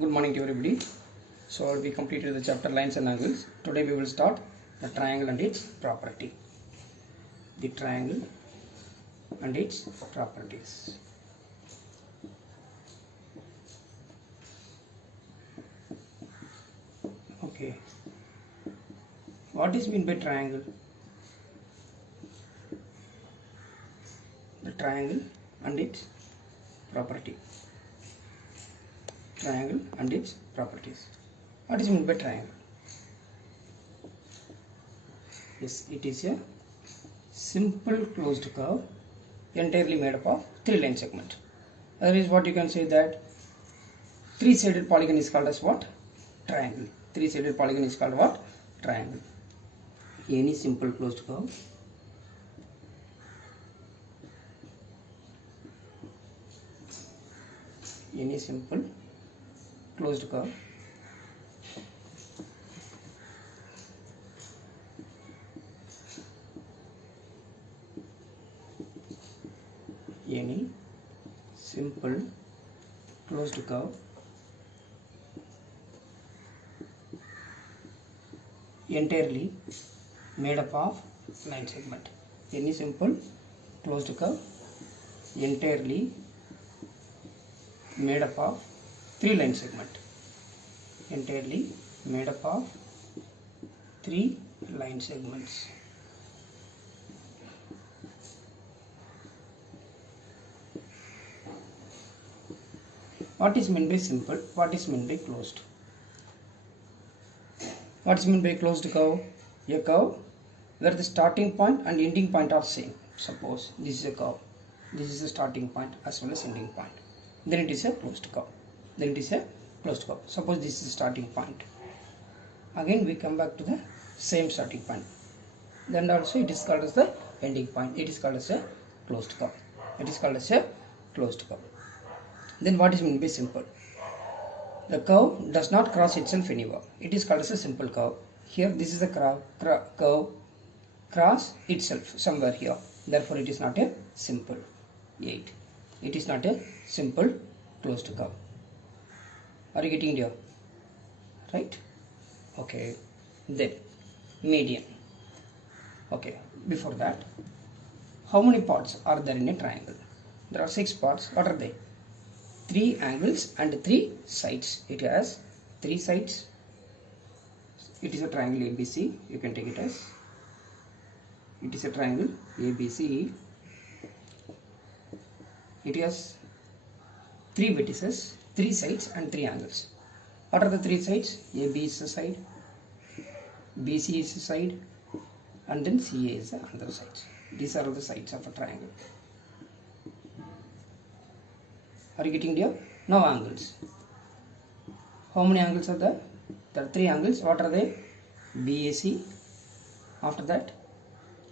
Good morning to everybody. So we completed the chapter lines and angles. Today we will start the triangle and its property. The triangle and its properties. Okay. What is meant by triangle? The triangle and its property. Triangle and its properties. What is meant by triangle? Yes, it is a simple closed curve entirely made up of three line segment. That is what you can say that three-sided polygon is called as what? Triangle. Three-sided polygon is called what? Triangle. Any simple closed curve closed curve any simple closed curve entirely made up of line segment. Any simple closed curve entirely made up of three line segment. Entirely made up of three line segments. What is meant by simple? What is meant by closed? What is meant by closed curve? A curve where the starting point and ending point are same. Suppose this is a curve. This is the starting point as well as ending point. Then it is a closed curve. Suppose this is the starting point. Again we come back to the same starting point. Then also it is called as the ending point. It is called as a closed curve. Then what is meant by simple? The curve does not cross itself anywhere. It is called as a simple curve. Here this is the curve cross itself somewhere here. Therefore it is not a simple. 8. It is not a simple closed curve. Are you getting it here? Right? Okay. Then median. Okay. Before that, how many parts are there in a triangle? There are 6 parts. What are they? 3 angles and 3 sides. It has 3 sides. It is a triangle ABC. You can take it as it is a triangle ABC. It has 3 vertices, 3 sides and 3 angles. What are the 3 sides? AB is a side, BC is a side, and then CA is the other side. These are the sides of a triangle. Are you getting here? Now angles. How many angles are there? There are 3 angles. What are they? BAC. After that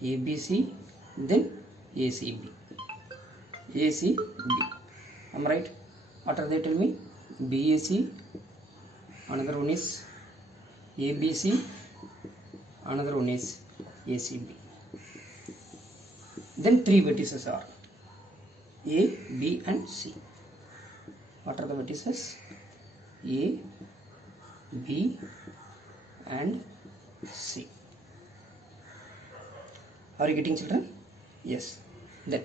ABC. Then ACB. ACB. Am I right? What are they? Tell me. BAC. Another one is ABC. Another one is ACB. Then 3 vertices are A, B and C. What are the vertices? A, B and C. Are you getting, children? Yes. Then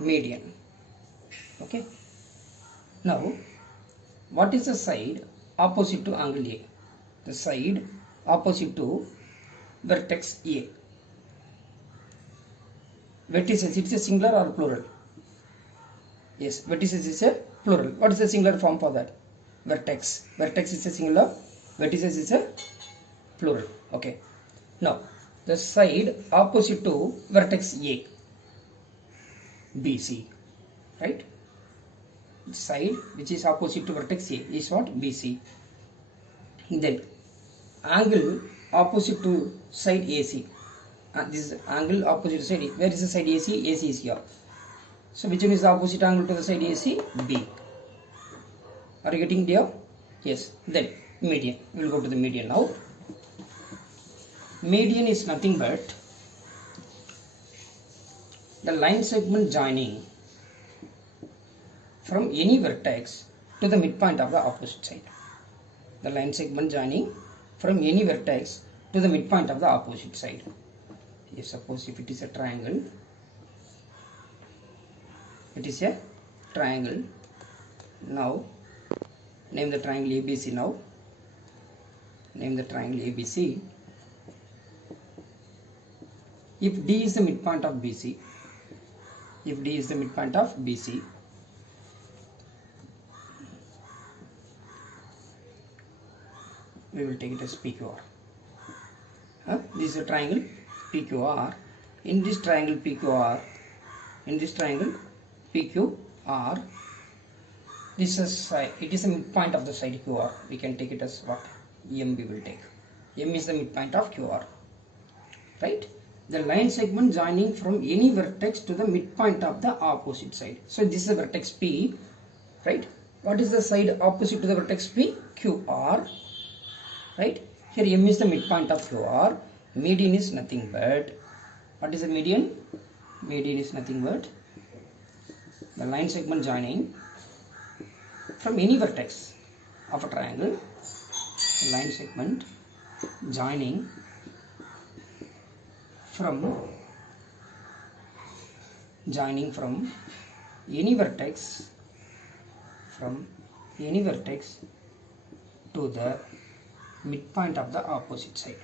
median. Okay. Now what is the side opposite to angle A? The side opposite to vertex A. Vertices, it's a singular or plural? Yes, vertices is a plural. What is the singular form for that? Vertex. Vertex is a singular. Vertices is a plural. Okay. Now, the side opposite to vertex A, BC. Right? Side which is opposite to vertex A is what? BC. Then, angle opposite to side AC. This is angle opposite to side A. Where is the side AC? AC is here. So which one is the opposite angle to the side AC? B. Are you getting there? Yes. Then median. We will go to the median now. Median is nothing but the line segment joining from any vertex to the midpoint of the opposite side. The line segment joining from any vertex to the midpoint of the opposite side. If suppose if it is a triangle, it is a triangle. Now name the triangle ABC. Now name the triangle ABC. If D is the midpoint of BC, if D is the midpoint of BC, we will take it as PQR. This is a triangle PQR. In this triangle PQR, this is it is a midpoint of the side QR. We can take it as what? M we will take. M is the midpoint of QR. Right? The line segment joining from any vertex to the midpoint of the opposite side. So this is the vertex P. Right? What is the side opposite to the vertex P? QR. Right? Here M is the midpoint of QR. Median is nothing but, what is the median? Median is nothing but the line segment joining from any vertex of a triangle. The line segment joining from any vertex to the midpoint of the opposite side.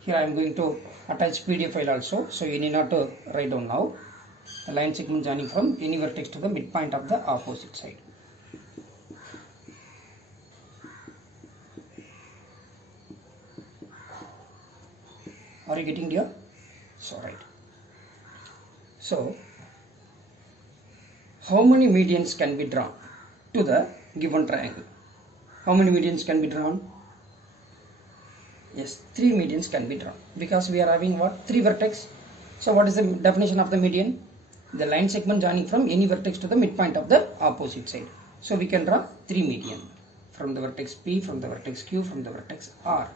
Here I am going to attach PDF file also, so you need not to write down now. A line segment joining from any vertex to the midpoint of the opposite side. Are you getting here? So right. So how many medians can be drawn to the given triangle? How many medians can be drawn? Yes, 3 medians can be drawn, because we are having what? 3 vertex. So what is the definition of the median? The line segment joining from any vertex to the midpoint of the opposite side. So we can draw 3 median from the vertex P, from the vertex Q, from the vertex R.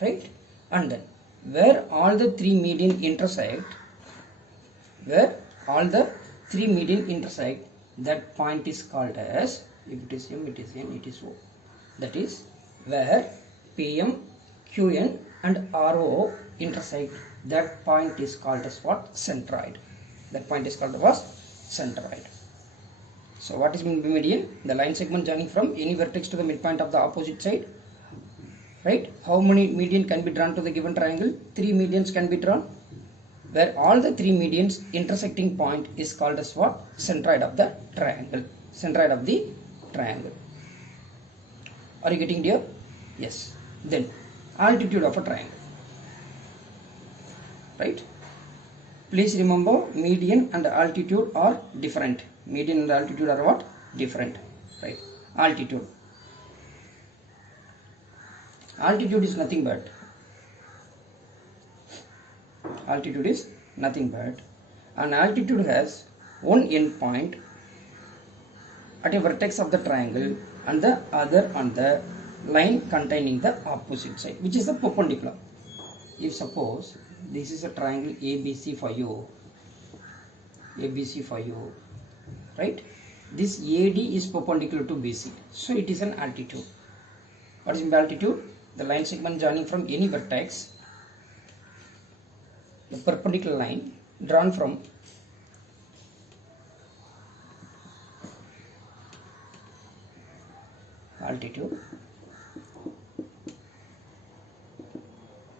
Right? And then where all the 3 median intersect, that point is called as, if it is M, it is N, it is O. That is where PM, QN and RO intersect, that point is called as what? Centroid. That point is called as centroid. So what is meant by median? The line segment joining from any vertex to the midpoint of the opposite side. Right? How many median can be drawn to the given triangle? 3 medians can be drawn. Where all the 3 medians intersecting point is called as what? Centroid of the triangle. Centroid of the triangle. Are you getting here? Yes. Then altitude of a triangle. Right? Please remember, median and altitude are different. Median and altitude are what? Different. Right? Altitude. Altitude is nothing but an altitude has one end point at a vertex of the triangle and the other on the line containing the opposite side, which is the perpendicular. If suppose this is a triangle ABC for you, right? This AD is perpendicular to BC, so it is an altitude. What is altitude? The line segment joining from any vertex, the perpendicular line drawn from altitude,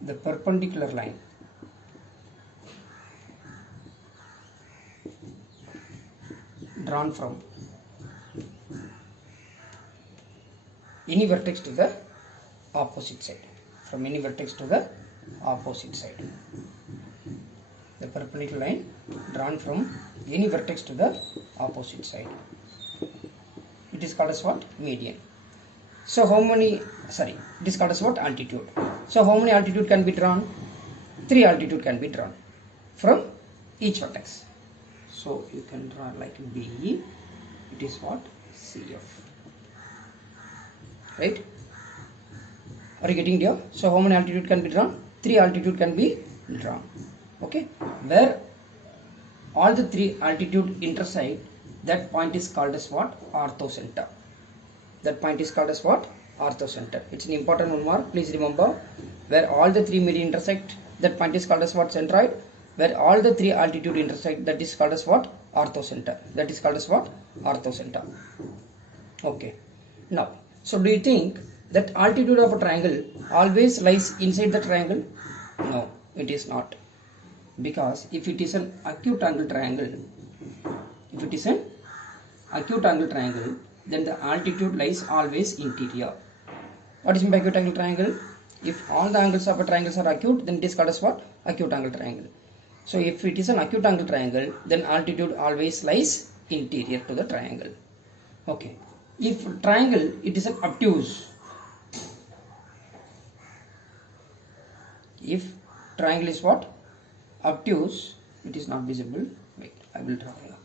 the perpendicular line drawn from any vertex to the opposite side. From any vertex to the opposite side. The perpendicular line drawn from any vertex to the opposite side. It is called as what? Median. So how many, it is called as what? Altitude. So how many altitude can be drawn? 3 altitude can be drawn from each vertex. So you can draw like B, it is what? CF. Right? Are you getting here? So how many altitude can be drawn? 3 altitude can be drawn. Okay, where all the three altitude intersect, that point is called as what? Orthocenter. That point is called as what? Orthocenter. It's an important one mark. Please remember, where all the three midi intersect, that point is called as what? Centroid. Where all the three altitude intersect, that is called as what? Orthocenter. That is called as what? Orthocenter. Okay. Now, so do you think that altitude of a triangle always lies inside the triangle? No, it is not. Because if it is an acute angle triangle, then the altitude lies always interior. What is meant by acute angle triangle? If all the angles of a triangle are acute, then it is called as what? Acute angle triangle. So if it is an acute angle triangle, then altitude always lies interior to the triangle. Okay. If triangle, it is an obtuse. If triangle is what? Obtuse, it is not visible. Wait, I will draw here.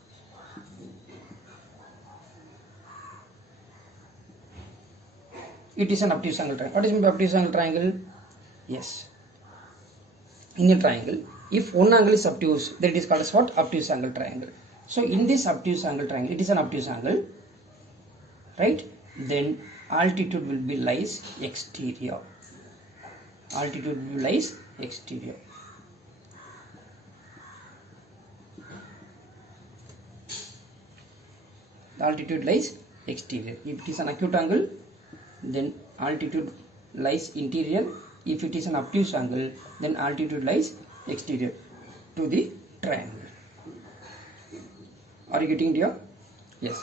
It is an obtuse angle triangle. What is meant by obtuse angle triangle? Yes. In a triangle, if one angle is obtuse, then it is called as what? Obtuse angle triangle. So in this obtuse angle triangle, it is an obtuse angle, right? Then altitude will be lies exterior. Altitude will be lies exterior. The altitude lies exterior. If it is an acute angle, then altitude lies interior. If it is an obtuse angle, then altitude lies exterior to the triangle. Are you getting it here? Yes.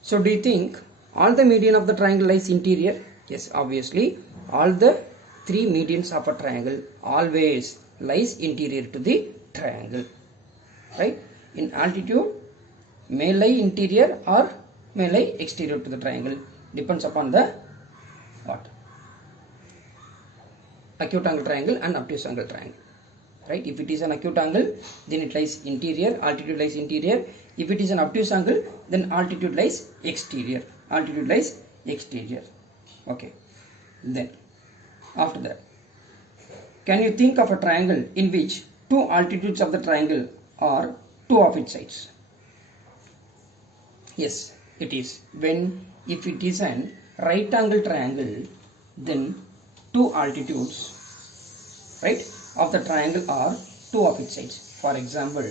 So do you think all the median of the triangle lies interior? Yes, obviously all the three medians of a triangle always lies interior to the triangle, right? In altitude may lie interior or may lie exterior to the triangle, depends upon the what? Acute angle triangle and obtuse angle triangle, right? If it is an acute angle, then it lies interior, altitude lies interior. If it is an obtuse angle, then altitude lies exterior. Altitude lies exterior. Okay. Then after that, can you think of a triangle in which two altitudes of the triangle are two of its sides? Yes, it is. If it is an right angle triangle, then two altitudes, right, of the triangle are two of its sides. For example,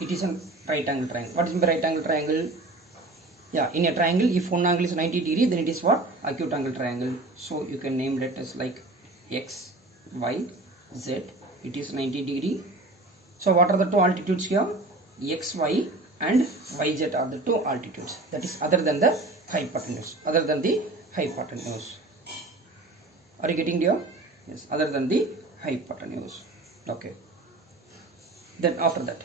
it is a right angle triangle. What is the right angle triangle? Yeah, in a triangle, if one angle is 90 degree, then it is what? Acute angle triangle. So you can name letters like X, Y, Z. It is 90 degree. So what are the two altitudes here? X, Y and YZ are the two altitudes. That is other than the hypotenuse. Other than the hypotenuse. Are you getting here? Yes, other than the hypotenuse. Okay. Then after that,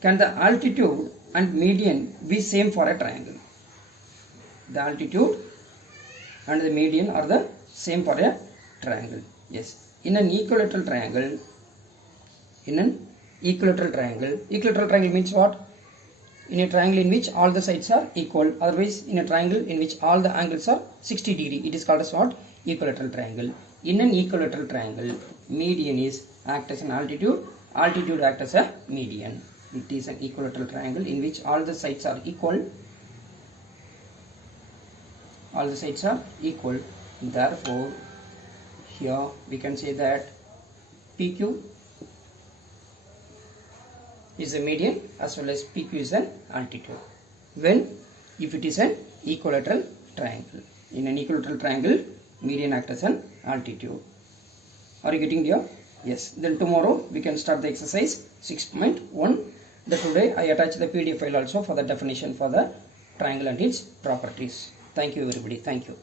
can the altitude and median be same for a triangle? The altitude and the median are the same for a triangle. Yes. In an equilateral triangle, equilateral triangle means what? In a triangle in which all the sides are equal. Otherwise, in a triangle in which all the angles are 60 degree, it is called as what? Equilateral triangle. In an equilateral triangle, median is act as an altitude, altitude act as a median. It is an equilateral triangle in which all the sides are equal. All the sides are equal. Therefore, here we can say that PQ is a median as well as PQ is an altitude. If it is an equilateral triangle. In an equilateral triangle, median acts as an altitude. Are you getting here? Yes. Then tomorrow we can start the exercise 6.1. Today I attach the PDF file also for the definition for the triangle and its properties. Thank you everybody. Thank you.